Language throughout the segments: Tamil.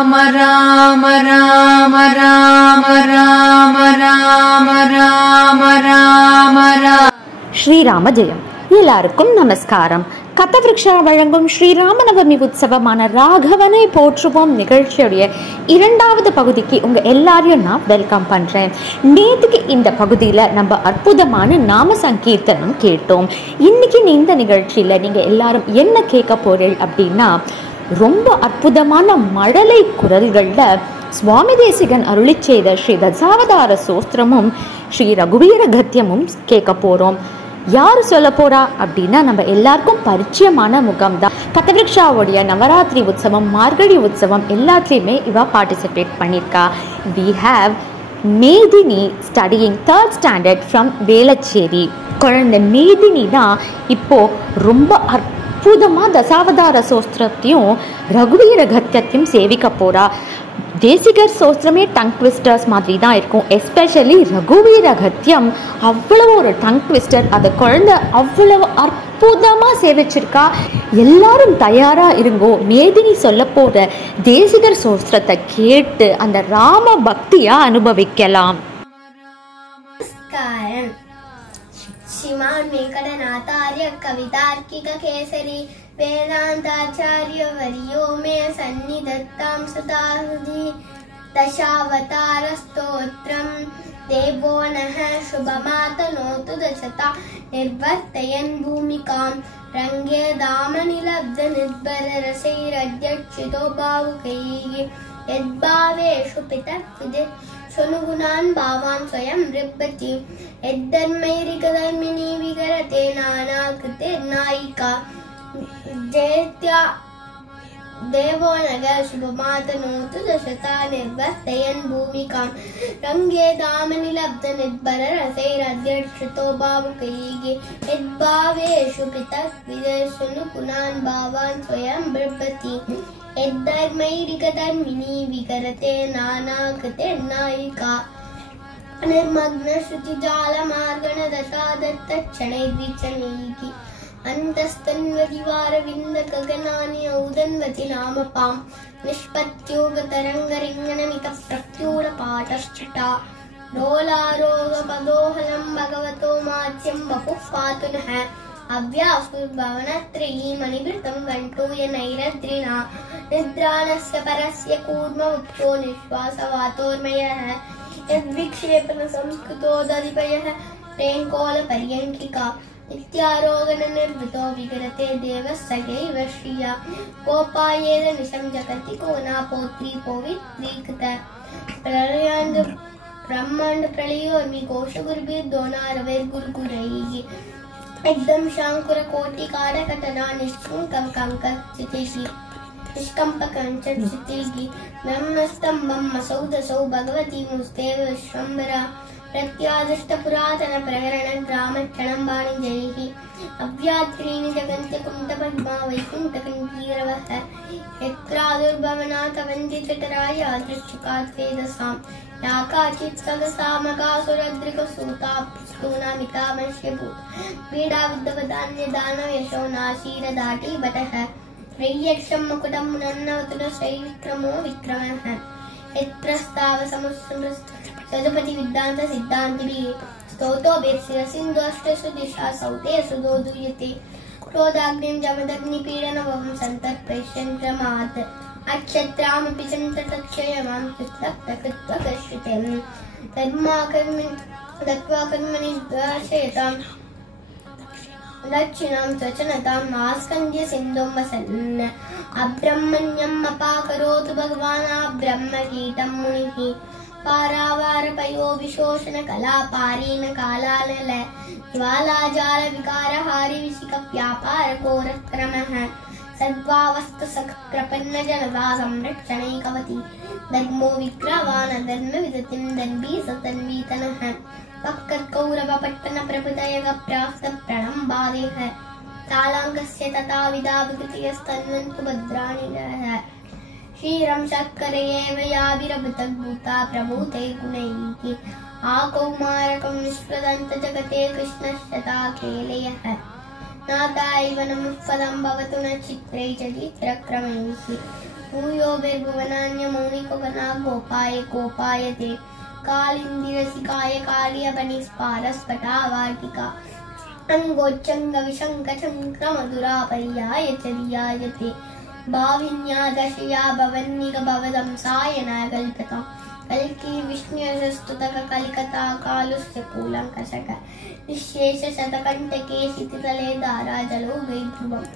राम राम राम राम राम राम राम राम राम. ஸ்ரீராம ஜெயம். எல்லாருக்கும் நமஸ்காரம். கதவிருக்ஷா வழங்கும் ஸ்ரீராமநவமி உற்சவமான ராகவனை போற்றுவோம் நிகழ்ச்சியுடைய இரண்டாவது பகுதிக்கு உங்கள் எல்லாரையும் நான் வெல்கம் பண்ணுறேன். நேற்றுக்கு இந்த பகுதியில் நம்ம அற்புதமான நாம சங்கீர்த்தனம் கேட்டோம். இன்னைக்கு இந்த நிகழ்ச்சியில் நீங்கள் எல்லாரும் என்ன கேட்க போறீர்கள் அப்படின்னா, ரொம்ப அற்புதமான மழலை குரல்களில் சுவாமி தேசிகன் அருளி செய்த ஸ்ரீ தசாவதார சோஸ்திரமும் ஸ்ரீ ரகுவீர கத்தியமும் கேட்க போகிறோம். யார் சொல்ல போறா அப்படின்னா, நம்ம எல்லாருக்கும் பரிச்சயமான முகம் தான். கதவிருக்ஷாவுடைய நவராத்திரி உற்சவம், மார்கழி உற்சவம் எல்லாத்துலேயுமே இவ பார்ட்டிசிபேட் பண்ணியிருக்கா. We have Medhini studying 3rd standard from Velachery. குழந்தை மேதினி தான் இப்போ ரொம்ப அற்புதமாக தசாவதார சோஸ்திரத்தையும் ரகுவீர கத்தியத்தையும் சேவிக்க போறா. தேசிகர் சோஸ்திரமே டங் ட்விஸ்டர்ஸ் மாதிரி தான் இருக்கும். எஸ்பெஷலி ரகுவீர கத்தியம் அவ்வளவு ஒரு டங் ட்விஸ்டர். அதை குழந்தை அவ்வளவு அற்புதமாக சேவிச்சிருக்கா. எல்லாரும் தயாராக இருங்கோ. மேதினி சொல்ல போகிற தேசிகர் சோஸ்திரத்தை கேட்டு அந்த ராம பக்தியாக அனுபவிக்கலாம். श्रीमान वेंकटनाथार्य कवितार्किक केसरी वेदांताचार्य वर्यो मे सन्निधत्तां सदाहृदि दशावतार स्तोत्रम् देवो नः शुभमातनोतु दशता निर्वर्तयन् भूमिकां रङ्गे दामनिलब्ध निर्भर रसैरध्यक्षितो भावुकैः यद्भावेषु पितर्विदे शनुगुणान् भावान् स्वयं रिब्बति यद्धर्मैरिकधर्मिणी विकरते नानाकृते नायिका जयत्या देवो नग शुभमातनोतु दशता निर्वर्तयन् भूमिकां रङ्गे दामनिलब्ध निर्भर रसैरध्यक्षितो भावुकैः यद्भावेषु पितर्विदर्शनुगुणान् भावान् स्वयं बिभ्रति यद्धर्मैरिकधर्मिणी विकरते नानाकृते नायिका निर्मग्न श्रुतिजालमार्गणदशादत्तक्षणैर्विचनैः अन्तस्तन्वदिवारविन्द गगनानि औदन्वति नामपां निष्पत्योगतरङ्गरिङ्गणमितः प्रत्यूरपाटश्चटा डोलारोगपदोहलं भगवतो माच्यं वपुः पातु नः अव्यासुर्भवनत्रयी मणिवृतं घण्टूय नैरद्रिणा निद्राणस्य परस्य कूर्म उत्थो निःश्वासवातोर्मयः यद्विक्षेपण संस्कृतोदधिपयः प्रेङ्कोलपर्यङ्किका नित्यारोगण निर्वृतो विगरते देवः सगैव श्रिया गोपायेद निशं जगति को नापोत्री पोवित्रीकृत प्रलयान्द ब्रह्माण्ड प्रलयोर्मि कोशगुरुभिर्दोनारवैर्गुरुगुरैः एकदम शांकुर कोटि कारकटना निष्कंकं कंकचितेगी निष्कंपकंचितेगी ब्रह्मस्तंभं मसौदसौ भगवती मुस्तेव विश्वम्बरा प्रत्यादिष्ट पुरातन प्रकरण ग्रामक्षणं वाणिजैः अव्यात्रीणि जगन्त्य कुण्ठपद्मा वैकुण्ठकण्ठीरवः यत्रादुर्भवनाथ वन्दितराय दृश्यकात् वेदसां या काचित् सगसामकासुरद्रिकसूता स्तूनामितामश्यभूत् पीडा विद्वदान्यदानयशो नाशीरदाटी बटः रय्यक्षं मुकुटं मुनन्नवतुरशैविक्रमो विक्रमः यत्प्रस्ताव समुत्सृष्टसदपति विद्यान्त सिद्धान्तिभिः स्तोतो वेत्सिरसिन्धुष्टसु दिशा सौते सुदोदूयते क्रोधाग्निं जमदग्निपीडनवं सन्तर्पयन् क्रमात् अक्षत्रामपि चन्द्रतक्षयमां कृत्वकृत्वकश्रितं दत्वा कर्मणि द्वाशयतां दक्षिणां स्वचनतां आस्कन्द्य सिन्धुं वसन् अब्रह्मण्यम् अपाकरोतु भगवान् ब्रह्मकीटं मुनिः पारावारपयो विशोषण कला पारीन कालानल ज्वालाजाल विकारहारि विशिख व्यापार कोरक्रमः सद्भावस्थ सख प्रपन्न जनता संरक्षणैकवती धर्मो विक्रवान धर्म विदतिं दर्भी सतन्वीतनः वक्रकौरव पट्टन प्रभुदयग प्रास्त प्रणम्बादेः तालाङ्कस्य तथा विदा विकृतियस्तन्वन्तु भद्राणि नः क्षीरं शर्करयेव याभिरभृतद्भूता प्रभूते गुणैः आकौमारकं निष्प्रदन्त जगते कृष्णश्चता केलयः नादायैव नमः पदं भवतु न चित्रै च चित्रक्रमैः भूयो भुवनान्य मौनिकवना गोपाय गोपायते कालिंदिरसिकाय कालियपनिस्पारस्फटावाटिका अंगोच्चंग विशंकचंक्रमधुरा पर्याय चर्यायते भाविन्या दशया भवन्निक भवदंसायना कल्पता कल्की विष्णुस्तुतक कलिकता कालुस्य कूलंकषक निःशेष शतकंटके सितितले दाराजलो वैभवम्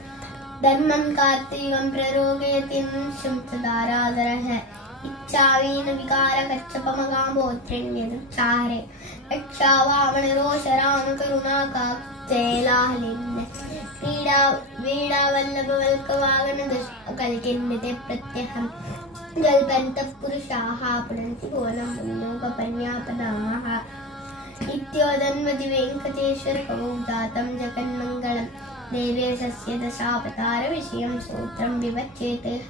धर्मं कार्तिकं प्ररोगयति निःशंसदाराधरः इच्छावीन विकार कच्छपमगाम्बोत्रिण्यदुच्चारे रक्षा वामन रोषरानुकरुणा काक्तेलाहलिन्ने क्रीडा वीडा वल्लभ वल्कवागन कल्किन्निते प्रत्यहं जल्पन्तः पुरुषाः पुनन्ति भुवनं मुनिलोकपन्यापनाः इत्योदन्वति वेङ्कटेश्वर कवौदातं जगन्मङ्गलं देवे सस्य दशावतार विषयं सूत्रं विवच्येतेः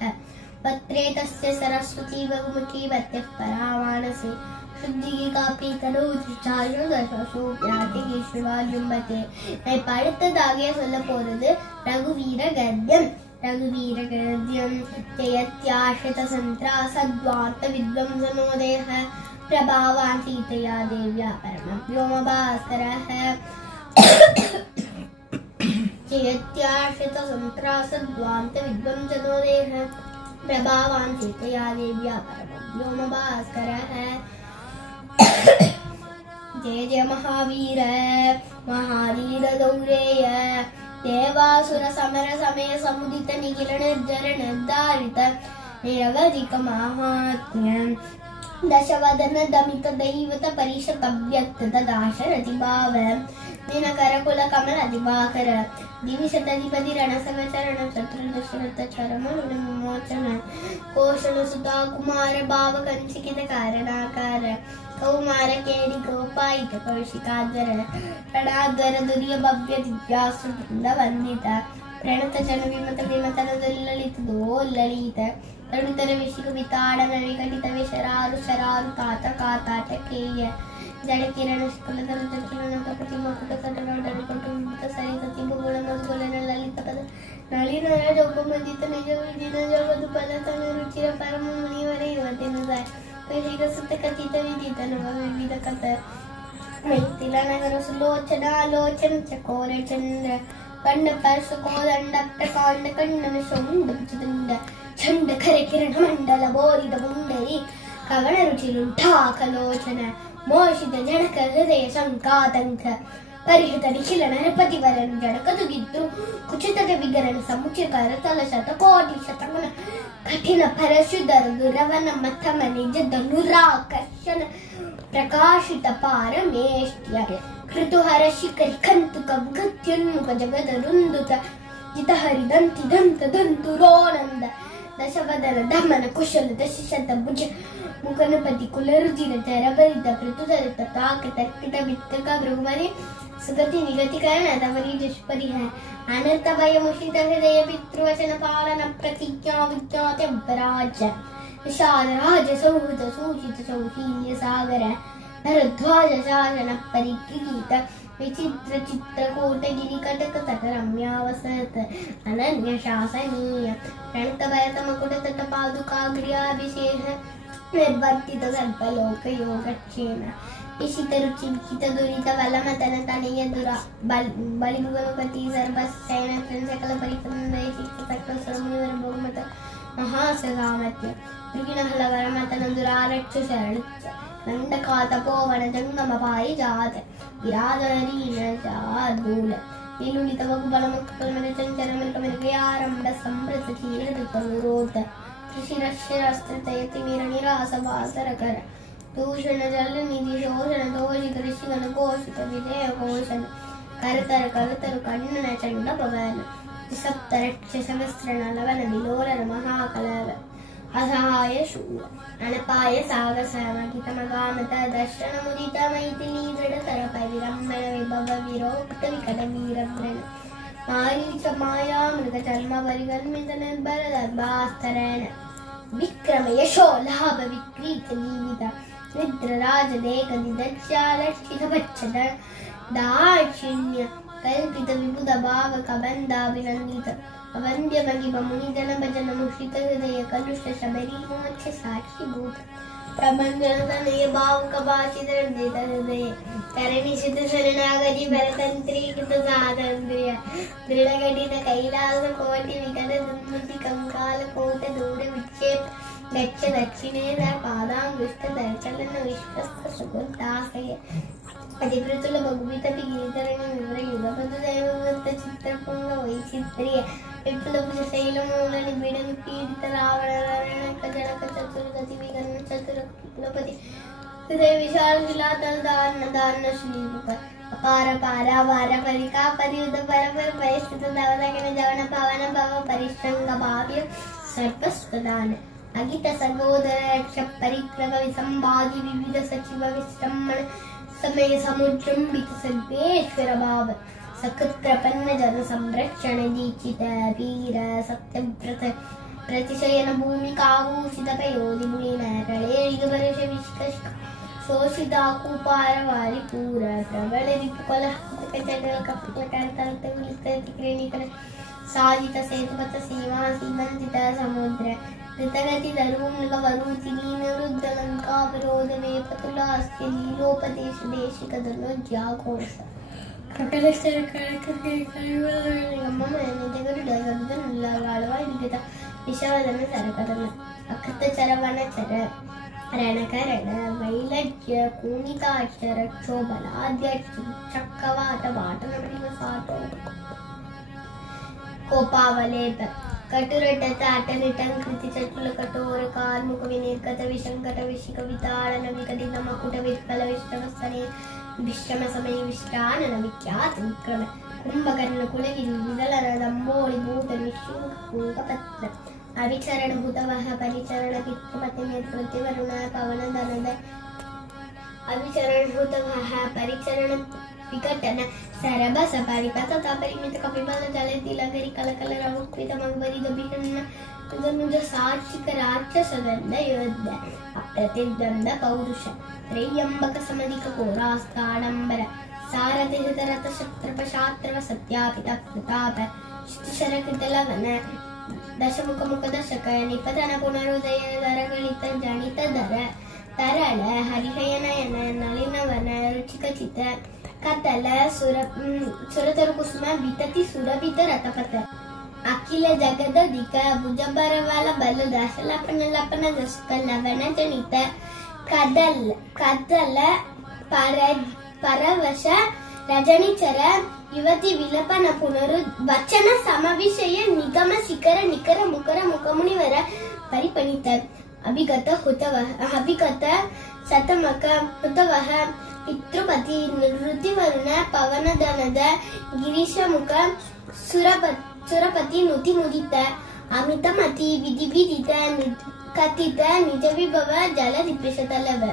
पत्रे तस्य सरस्वती बहुमुखी वत्यः परामानसे शुद्धि कापी तनूचाशो दशो व्याति ஈஸ்வராஜும்பதே. நான் இப்ப அடுத்ததாக சொல்ல போறது ரகுவீர கத்யம். ரகுவீர கத்யம் ஜெயத்யாஷித சந்திராசத்வார்த்த வித்வம்சனோதேஹ பிரபாவான் சீதையா தேவ்யா பரம व्योमभास्करः जयत्याश्रित संत्रासद्वान्त विद्वंसनोदेह प्रभावान् सीतया देव्या परमं व्योमभास्करः जय जय महावीर महावीर दौरेय देवासुर समर समय समुदित निखिल निर्जर निर्धारित निरवधिक माहात्म्यं दशवदन दमित दैवत परिषद अव्यक्त दाशरथि भाव दिनकर कुल कमल दिवाकर दिविशतधिपति रणसवचरण चतुर्दशरथ चरमण विमोचन कौशल सुता कुमार भाव कंचिकित कारणाकार कौमार केडि गोपायित कौशिकाधर ರಣಾಧರ ದುರ್ಯ ಭವ್ಯ ದಿವ್ಯಾಸು ಬೃಂದ ವಂದಿತ ಪ್ರಣತ ಜನ ವಿಮತ ವಿಮತನ ದೊಲ್ಲಳಿತ ದೋಲ್ಲಳಿತ ತರುತರ ವಿಶಿಕ ವಿತಾಡನ ವಿಕಟಿತ ವಿಶರಾರು ಶರಾರು ತಾತ ಕಾತಾಟ ಕೇಯ ಜಡ ಕಿರಣ ಶುಕ್ಲಧರ ಚಂಚಲನ ಪ್ರಕೃತಿ ಮಕುಟ ಕಟನೋಡನ ಕೊಟ್ಟು ವಿಮತ ಸರಿಸತಿ ಭುಗುಣ ಮಧುಗುಲನ ಲಲಿತ ಪದ ನಳಿನ ಜೋಗ ಮಂದಿತ ನಿಜ ವಿಜಿನ ಜಗದು ಪದ ತನ ರುಚಿರ ಪರಮ ಮುನಿವರೇ ಇವತ್ತಿನ ವಿವಿಧ ಸುತ್ತ ಕಥಿತ ವಿದಿತ ನವ ವಿವಿಧ ಕಥ मैथिला नगर सुलोचना लोचन चकोर चंद्र कंड परस कोदंड प्रकांड कंडन शुंड चंड छंड खरे किरण मंडल बोरिद मुंडरी कवण रुचि लुंठाकलोचन मोषित जनक हृदय शंकातंक परिहृत निखिल नरपति वरन जनक दुगिद्दु कुचितक विगरण समुचित करतल शतकोटि शतगुण कठिन परशुधर दुरवन मथम निज धनुराकर्षण प्रकाशित पारमेष्ट्य कृतुहर शिखरि कंतुक गत्युन्मुख जगदरुन्दुत जितहरि दंति दंत दंतुरोनंद दशवदन दमन कुशल दशशत भुज मुकनपति कुलरुजिर चरबरित पृथुधरित ताक तर्कित वित्तक भ्रुमरि सुगति निगति करण तवरी दुष्परि है अनर्थ भय मुषित हृदय पितृवचन पालन प्रतिज्ञा विज्ञात अपराज विशाल राज सौहृद सूचित सौशील्य सागर भरद्वाज शासन परिकीर्त विचित्र चित्रकूटगिरि कटक तट रम्यावसत अनन्य शासनीय प्रणत भरत मकुट तट पादुकाग्र्याभिषेह निर्वर्तित सर्पलोक योगक्षेम इशित रुचि विचित दुरित वलमतन तनय दुरा बलिभुगणपति सर्वसेन सकल परिपन्नय चित्त सकल सर्वमुनिवर बहुमत महासगामत्य त्रिगिणहलवरमतन दुरारक्ष शरण नंदकातपोवन जंगम पाई जात विराजरीन जादूल नीलुलित वगुबलमुक्कलमन चंचलमलकमलकयारंभ संभृत चीरदुपनुरोध त्रिशिरशिरस्त्रतयति वीरनिरासवासरकर दूषण जल निधि शोषण दोषित ऋषिगण घोषित विजय घोषण करतर कवतर कण्णन चंड भवन सप्तरक्ष सहस्र नलवन विलोलन महाकलव असहाय शूर अनपाय सागस मगितमगामत दर्शन मुदित मैथिली दृढ़तर परिरम्भण विभव विरोक्त विकट वीरभ्रण मारीच माया मृग चर्म परिगर्मित निर्भर दर्भास्तरण विक्रम यशो लाभ विक्रीत जीवित निद्र राज देख निदर्शा लक्षित बच्छद दाक्षिण्य कल्पित विबुध भाव कबंधाभिनंदित अवंद्य महिम मुनिजन भजन मुषित हृदय कलुष शबरी मोक्ष साक्षी भूत प्रबंधन तनय भाव कभाषित हृदय करणिषित शरणागति परतंत्री कृत साधंद्रिय दृढ़घटित कैलास कोटि विकट दुर्मुति कंकाल कोट दूर विक्षेप गच्छ दक्षिणे पादांगुष्ठ दर्चलन विश्वस्त सुगुदासय अधिकृतुल भगुवित गिरिधरणि विवर युगपद दैववृत्त चित्रपुंग वैचित्र्य विप्लव शैलमूल निबिड़ पीडित रावण रणक जनक चतुर्गति विघ्न चतुर कुलपति हृदय विशाल शिलातल दान दान श्रीमुख अपार पारावार परिका परियुद्ध परपर परिस्थित दवदगन जवन पवन भव परिश्रंग भाव्य सर्पस्वदान अगित सगोदर रक्ष परिक्रम विसंबाधि विविध सचिव विश्रमण समय समुद्रंबित सर्वेश्वर भाव सकृत प्रपन्न जन संरक्षण दीक्षित वीर सत्यव्रत प्रतिशयन भूमिकाभूषित पयोधि मुनिन कलेरिगवर्ष विष्कश शोषिता कुपार वारि पूर प्रबल रिपुकल कचडल कपिल करतल तविलित त्रिकरणिकर साजित सेतुपथ सीमा सीमंजित समुद्र ऋतगति दरूमृग वरुचिनी निरुद्ध लंका विरोध वेपतुलास्ति लीलोपदेश देशिक धनुज्या घोष कपिलेश्वर करके करिवल निजगरु डगदन लागालवा निगता विशालदन सरकदन अकृत चरवण चर रणकरण वैलज्य कूनिताक्षर क्षोभलाद्य चक्रवात वाटन प्रिमसाटो कोपावलेप कटुरटत अटनिटं कृति चटुल कठोर कार्मुक विनिर्गत विशंकट विशिक विताड़न विकटित मकुट वित्पल विश्रवस्तने विश्रम समय विश्रानन विख्यात विक्रम कुंभकर्ण कुलगिरि विदलन दंबोळि भूत निशुंक कुंकपत्र अविचरण हुतवह परिचरण पितृपति नेतृत्व वरुण पवन धनद अविचरण हुतवह परिचरण विकटन सरबस परिपत परिमित कपिबल जल तिलगरि कलकल रवुक्वित मगबरि दबिहन्न तुदनुज साक्षिक राक्षस गंध योद्ध अप्रतिद्वंद पौरुष त्रयंबक समधिक कोरास्ताडंबर सारथि हृतरथ शत्रप शात्रव सत्यापित प्रताप शर कृतलवन दशमुख मुख दशक निपतन पुनरुदय दरगलित जनित धर तरल हरिहयनयन नलिनवन रुचिक चित कतल सुरतर कुसुम वितति सुरभित रतपत अखिल जगद दिक भुजबर वाला बल दश लपन लपन दशक लवन जनित कदल कदल परवश रजनीचर युवती विलपन पुनरु वचन समविषय निगम शिखर निकर मुकर मुखमुनिवर परिपणित अभिगत हुतवह अभिगत सतमक हुतवह पितृपति नृतिवरुण पवन धनद गिरीशमुख सुरपति नुति मुदित अमितमति विधि विदित कथित निज विभव जल दिप्रिशतलव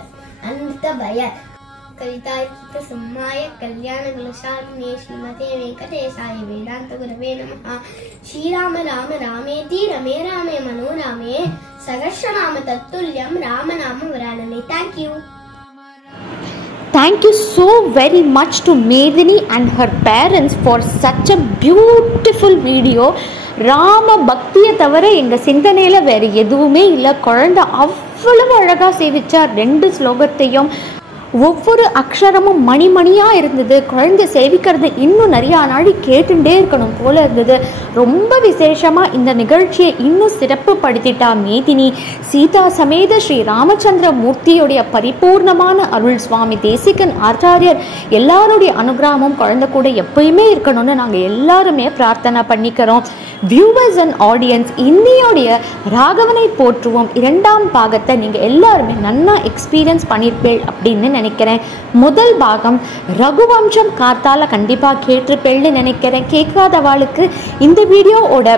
अनृत भय कवितार्किक सम्माय कल्याण गुणशालिने श्रीमते वेंकटेशाय वेदांत गुरवे नमः। श्रीराम राम रामेति रमे रामे मनोरामे सहस्रनाम तत्तुल्यं राम नाम वरानने। Thank you. Thank you so very much to Medini and her parents for such a beautiful video. Rama பக்தியை தவிர எங்கள் சிந்தனையில் வேறு எதுவுமே இல்லை. குழந்தை அவ்வளவு அழகாக சேவிச்சார். 2 ஸ்லோகத்தையும் ஒவ்வொரு அக்ஷரமும் மணிமணியாக இருந்தது. குழந்தை சேவிக்கிறது இன்னும் நிறையா நாள் கேட்டுட்டே இருக்கணும் போல இருந்தது. ரொம்ப விசேஷமாக இந்த நிகழ்ச்சியை இன்னும் சிறப்பு படுத்திட்டா மேதினி. சீதா சமேத ஸ்ரீ ராமச்சந்திர மூர்த்தியுடைய பரிபூர்ணமான அருள் சுவாமி தேசிகன் ஆச்சாரியர் எல்லாருடைய அனுகிரகமும் குழந்தை கூட எப்பயுமே இருக்கணும்னு நாங்கள் எல்லாருமே பிரார்த்தனை பண்ணிக்கிறோம். வியூவர்ஸ் அண்ட் ஆடியன்ஸ், இன்னையோடைய ராகவனை போற்றுவோம் 2ஆம் பாகத்தை நீங்கள் எல்லாருமே நன்னா எக்ஸ்பீரியன்ஸ் பண்ணியிருப்பேள் அப்படின்னு நினைக்கிறேன். முதல் பாகம் ரகுவம்சம் கார்த்தால கண்டிப்பாக கேட்டிருப்பேள்னு நினைக்கிறேன். கேட்காதவாளுக்கு இந்த வீடியோவோட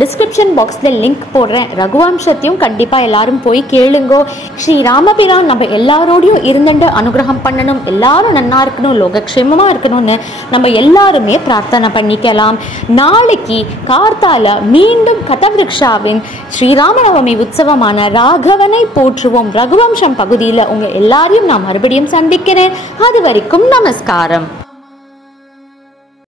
டிஸ்கிரிப்ஷன் பாக்ஸில் லிங்க் போடுறேன். ரகுவம்சத்தையும் கண்டிப்பாக எல்லாரும் போய் கேளுங்கோ. ஸ்ரீ ராமபிரான் நம்ம எல்லாரோடையும் இருந்துட்டு அனுகிரகம் பண்ணணும், எல்லாரும் நன்னா இருக்கணும், லோகக்ஷேமமாக இருக்கணும்னு நம்ம எல்லாருமே பிரார்த்தனை பண்ணிக்கலாம். நாளைக்கு கார்த்தால மீண்டும் கதவிருக்ஷாவின் ஸ்ரீராமநவமி உற்சவமான ராகவனை போற்றுவோம் ரகுவம்சம் பகுதியில் உங்கள் எல்லாரையும் நான் மறுபடியும் சந்திக்கிறேன். அது வரைக்கும் நமஸ்காரம்.